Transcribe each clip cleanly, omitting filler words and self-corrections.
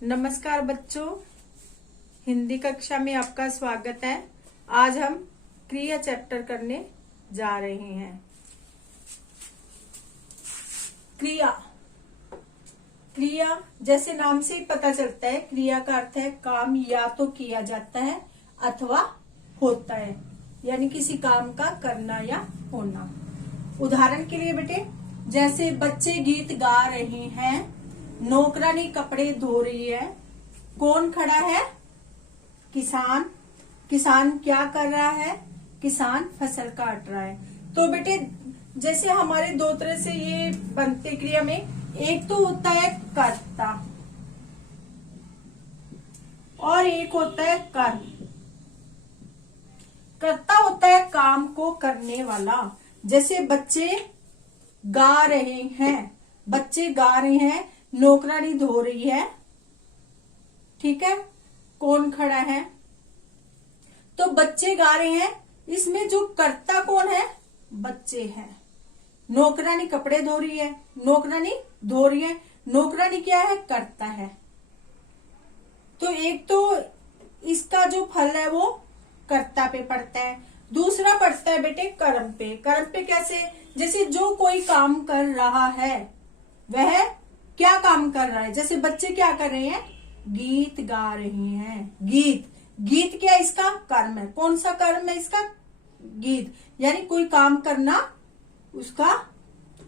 नमस्कार बच्चों, हिंदी कक्षा में आपका स्वागत है। आज हम क्रिया चैप्टर करने जा रहे हैं। क्रिया क्रिया जैसे नाम से ही पता चलता है, क्रिया का अर्थ है काम या तो किया जाता है अथवा होता है, यानी किसी काम का करना या होना। उदाहरण के लिए बेटे, जैसे बच्चे गीत गा रहे हैं, नौकरानी कपड़े धो रही है, कौन खड़ा है? किसान। किसान क्या कर रहा है? किसान फसल काट रहा है। तो बेटे जैसे हमारे दो तरह से ये बनते क्रिया में, एक तो होता है कर्ता और एक होता है कर्म। कर्ता होता है काम को करने वाला। जैसे बच्चे गा रहे हैं, नौकरानी धो रही है, ठीक है। कौन खड़ा है? तो बच्चे गा रहे हैं, इसमें जो कर्ता कौन है? बच्चे हैं। नौकरानी कपड़े धो रही है, नौकरानी क्या है? कर्ता है। तो एक तो इसका जो फल है वो कर्ता पे पड़ता है, दूसरा पड़ता है बेटे कर्म पे। कर्म पे कैसे? जैसे जो कोई काम कर रहा है वह क्या काम कर रहा है? जैसे बच्चे क्या कर रहे हैं? गीत गा रहे हैं। गीत क्या इसका? कर्म है। कौन सा कर्म है इसका? गीत। यानी कोई काम करना उसका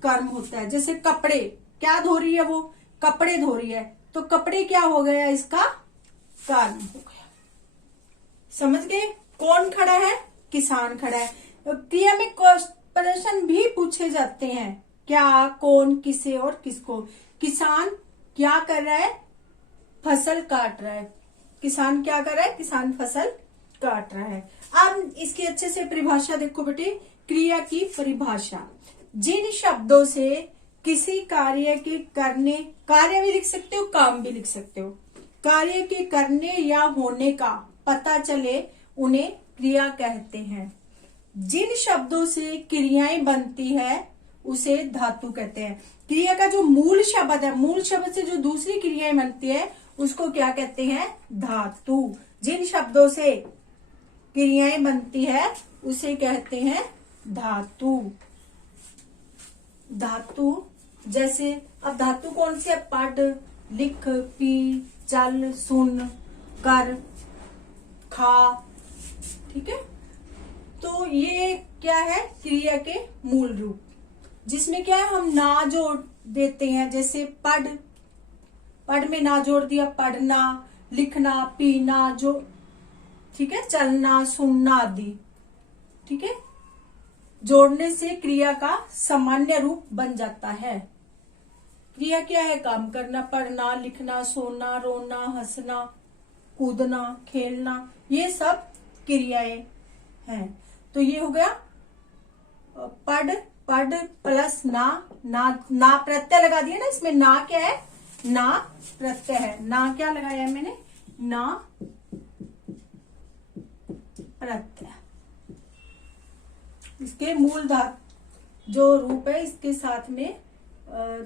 कर्म होता है। जैसे कपड़े क्या धो रही है? वो कपड़े धो रही है, तो कपड़े क्या हो गया? इसका कर्म हो गया। समझ गए? कौन खड़ा है? किसान खड़ा है। क्रिया में प्रश्न भी पूछे जाते हैं, क्या, कौन, किसे और किसको। किसान क्या कर रहा है? फसल काट रहा है। किसान क्या कर रहा है? किसान फसल काट रहा है। अब इसकी अच्छे से परिभाषा देखो बेटे। क्रिया की परिभाषा, जिन शब्दों से किसी कार्य के करने, कार्य भी लिख सकते हो, काम भी लिख सकते हो, कार्य के करने या होने का पता चले उन्हें क्रिया कहते हैं। जिन शब्दों से क्रियाएं बनती है उसे धातु कहते हैं। क्रिया का जो मूल शब्द है, मूल शब्द से जो दूसरी क्रियाएं बनती है उसको क्या कहते हैं? धातु। जिन शब्दों से क्रियाएं बनती है उसे कहते हैं धातु। धातु जैसे, अब धातु कौन सी है? पढ़, लिख, पी, चल, सुन, कर, खा, ठीक है। तो ये क्या है? क्रिया के मूल रूप, जिसमें क्या है, हम ना जोड़ देते हैं। जैसे पढ़ में ना जोड़ दिया, पढ़ना, लिखना, पीना, जो, ठीक है, चलना, सुनना आदि, ठीक है। जोड़ने से क्रिया का सामान्य रूप बन जाता है। क्रिया क्या है? काम करना, पढ़ना, लिखना, सोना, रोना, हंसना, कूदना, खेलना, ये सब क्रियाएं हैं। तो ये हो गया पढ़ प्लस ना प्रत्यय लगा दिया ना इसमें। ना क्या है? ना प्रत्यय है। ना क्या लगाया है मैंने? ना प्रत्यय। इसके मूल धातु जो रूप है, इसके साथ में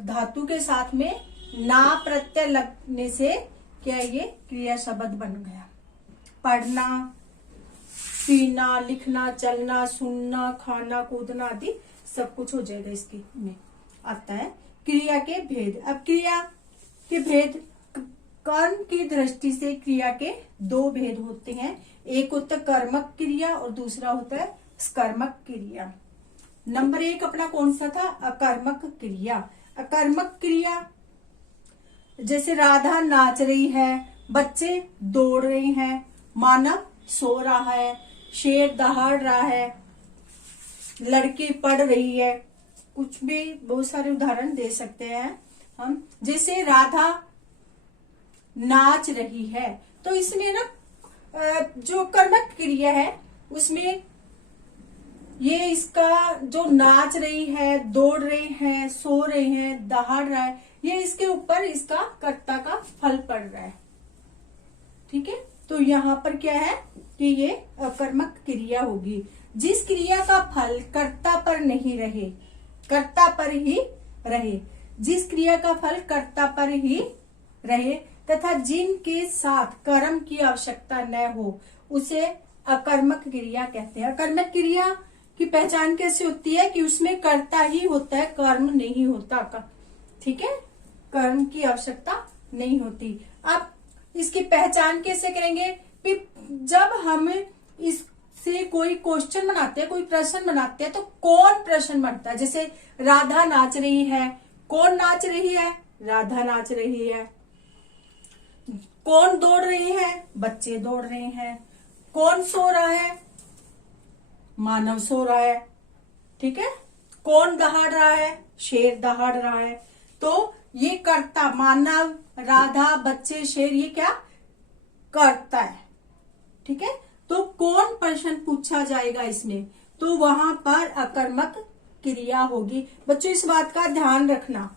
धातु के साथ में ना प्रत्यय लगने से क्या ये क्रिया शब्द बन गया। पढ़ना, पीना, लिखना, चलना, सुनना, खाना, कूदना आदि सब कुछ हो जाएगा। इसकी में आता है क्रिया के भेद। अब क्रिया के भेद, कर्म की दृष्टि से क्रिया के दो भेद होते हैं। एक होता है कर्मक क्रिया और दूसरा होता है स्कर्मक क्रिया। नंबर 1 अपना कौन सा था? अकर्मक क्रिया। अकर्मक क्रिया, जैसे राधा नाच रही है, बच्चे दौड़ रहे हैं, मानव सो रहा है, शेर दहाड़ रहा है, लड़की पढ़ रही है। कुछ भी बहुत सारे उदाहरण दे सकते हैं हम। जैसे राधा नाच रही है, तो इसमें ना जो कर्मक क्रिया है उसमें ये इसका जो नाच रही है, दौड़ रहे हैं, सो रहे हैं, दहाड़ रहा है, ये इसके ऊपर इसका कर्ता का फल पड़ रहा है, ठीक है। तो यहाँ पर क्या है कि ये अकर्मक क्रिया होगी। जिस क्रिया का फल कर्ता पर नहीं रहे, कर्ता पर ही रहे, जिस क्रिया का फल कर्ता पर ही रहे, तथा जिनके साथ कर्म की आवश्यकता न हो उसे अकर्मक क्रिया कहते हैं। अकर्मक क्रिया की पहचान कैसे होती है कि उसमें कर्ता ही होता है, कर्म नहीं होता। ठीक है, कर्म की आवश्यकता नहीं होती। अब इसकी पहचान कैसे करेंगे? जब हम इससे कोई क्वेश्चन बनाते हैं, कोई प्रश्न बनाते हैं, तो कौन प्रश्न बनता है? जैसे राधा नाच रही है, कौन नाच रही है? राधा नाच रही है। कौन दौड़ रही है? बच्चे दौड़ रहे हैं। कौन सो रहा है? मानव सो रहा है। ठीक है, कौन दहाड़ रहा है? शेर दहाड़ रहा है। तो ये कर्ता, मानव, राधा, बच्चे, शेर, ये क्या करता है? ठीक है, तो कौन प्रश्न पूछा जाएगा इसमें? तो वहां पर अकर्मक क्रिया होगी। बच्चों इस बात का ध्यान रखना,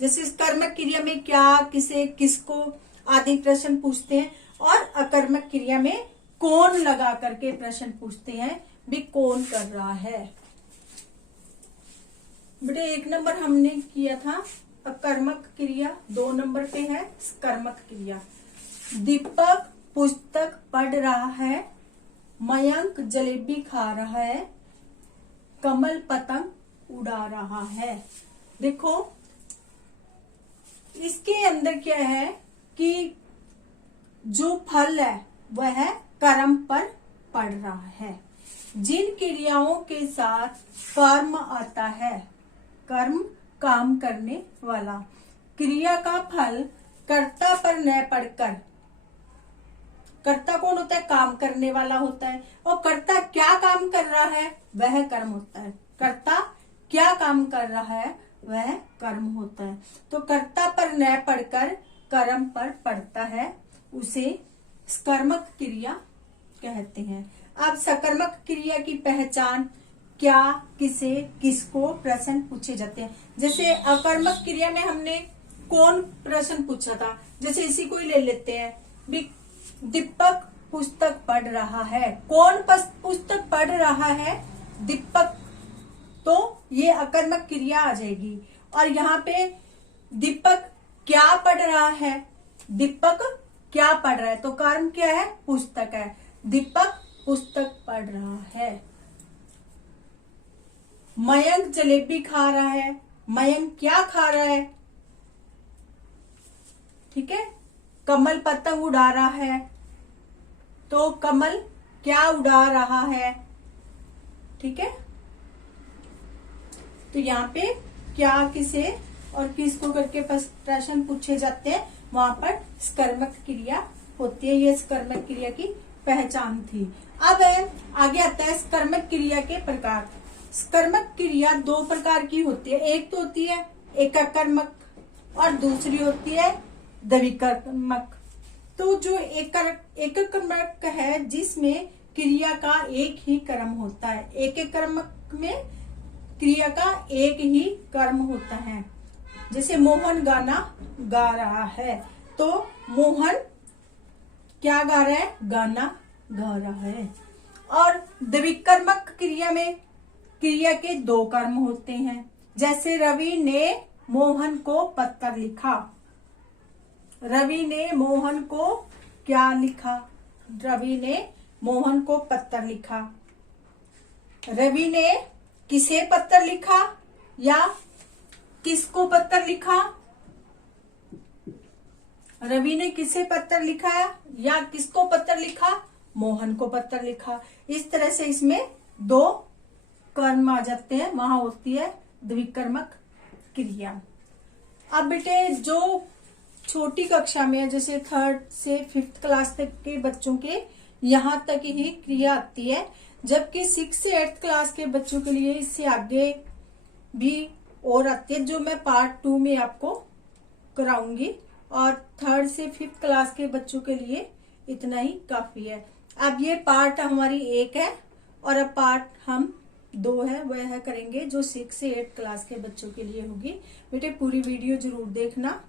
जैसे इस कर्मक क्रिया में क्या, किसे, किसको आदि प्रश्न पूछते हैं, और अकर्मक क्रिया में कौन लगा करके प्रश्न पूछते हैं, भी कौन कर रहा है। बेटे 1 नंबर हमने किया था अकर्मक क्रिया, 2 नंबर पे है कर्मक क्रिया। दीपक पुस्तक पढ़ रहा है, मयंक जलेबी खा रहा है, कमल पतंग उड़ा रहा है। देखो इसके अंदर क्या है कि जो फल है वह कर्म पर पड़ रहा है। जिन क्रियाओं के साथ कर्म आता है, कर्म काम करने वाला, क्रिया का फल कर्ता पर न पड़कर, कर्ता कौन होता है? काम करने वाला होता है। और कर्ता क्या काम कर रहा है? वह कर्म होता है। कर्ता क्या काम कर रहा है? वह कर्म होता है। तो कर्ता पर न पड़कर कर्म पर पड़ता है, उसे कर्मक क्रिया कहते हैं। अब सकर्मक क्रिया की पहचान क्या, किसे, किसको प्रश्न पूछे जाते हैं। जैसे अकर्मक क्रिया में हमने कौन प्रश्न पूछा था, जैसे इसी को ही ले लेते हैं। दीपक पुस्तक पढ़ रहा है, कौन पुस्तक पढ़ रहा है? दीपक। तो ये अकर्मक क्रिया आ जाएगी। और यहाँ पे दीपक क्या पढ़ रहा है? दीपक क्या पढ़ रहा है? तो कर्म क्या है? पुस्तक है। दीपक पुस्तक पढ़ रहा है। मयंक जलेबी खा रहा है, मयंक क्या खा रहा है? ठीक है, कमल पतंग उड़ा रहा है, तो कमल क्या उड़ा रहा है? ठीक है, तो यहाँ पे क्या, किसे और किसको करके प्रश्न पूछे जाते हैं, वहां पर कर्मक क्रिया होती है। ये कर्मक क्रिया की पहचान थी। अब आगे आता है कर्मक क्रिया के प्रकार। कर्मक क्रिया 2 प्रकार की होती है। एक तो होती है एककर्मक और दूसरी होती है द्विकर्मक। तो जो एककर्मक है, जिसमें क्रिया का एक ही कर्म होता है। एककर्मक में क्रिया का एक ही कर्म होता है। जैसे मोहन गाना गा रहा है, तो मोहन क्या गा रहा है? गाना गा रहा है। और द्विकर्मक क्रिया में क्रिया के 2 कर्म होते हैं। जैसे रवि ने मोहन को पत्र लिखा। रवि ने मोहन को क्या लिखा? रवि ने मोहन को पत्र लिखा। रवि ने किसे पत्र लिखा या किसको पत्र लिखा? रवि ने किसे पत्र लिखा या किसको पत्र लिखा? मोहन को पत्र लिखा। इस तरह से इसमें 2 कर्म आ जाते हैं, वहां होती है द्विकर्मक क्रिया। अब बेटे जो छोटी कक्षा में, जैसे 3rd से 5th क्लास तक के बच्चों के यहां तक ही क्रिया आती है, जबकि 6th से 8th क्लास के बच्चों के लिए इससे आगे भी और आती है, जो मैं पार्ट 2 में आपको कराऊंगी। और 3rd से 5th क्लास के बच्चों के लिए इतना ही काफी है। अब ये पार्ट हमारी 1 है और अब पार्ट हम 2 है, वह करेंगे जो 6 से 8 क्लास के बच्चों के लिए होगी। बेटे पूरी वीडियो जरूर देखना,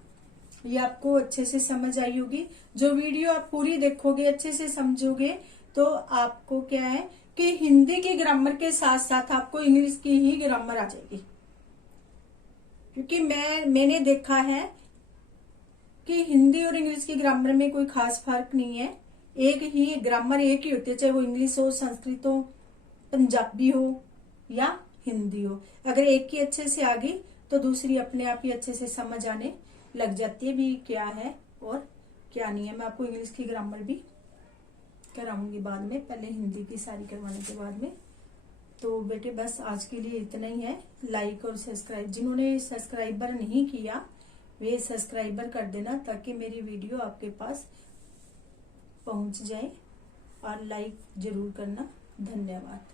ये आपको अच्छे से समझ आई होगी। जो वीडियो आप पूरी देखोगे, अच्छे से समझोगे, तो आपको क्या है कि हिंदी की ग्रामर के साथ साथ आपको इंग्लिश की ही ग्रामर आ जाएगी। क्योंकि मैंने देखा है कि हिंदी और इंग्लिश की ग्रामर में कोई खास फर्क नहीं है। एक ही ग्रामर एक ही होती है, चाहे वो इंग्लिश हो, संस्कृत हो, पंजाबी हो या हिंदी हो। अगर एक की अच्छे से आ गई तो दूसरी अपने आप ही अच्छे से समझ आने लग जाती है भी क्या है और क्या नहीं है। मैं आपको इंग्लिश की ग्रामर भी कराऊंगी बाद में, पहले हिंदी की सारी करवाने के बाद में। तो बेटे बस आज के लिए इतना ही है। लाइक और सब्सक्राइब, जिन्होंने सब्सक्राइबर नहीं किया वे सब्सक्राइबर कर देना ताकि मेरी वीडियो आपके पास पहुंच जाए, और लाइक जरूर करना। धन्यवाद।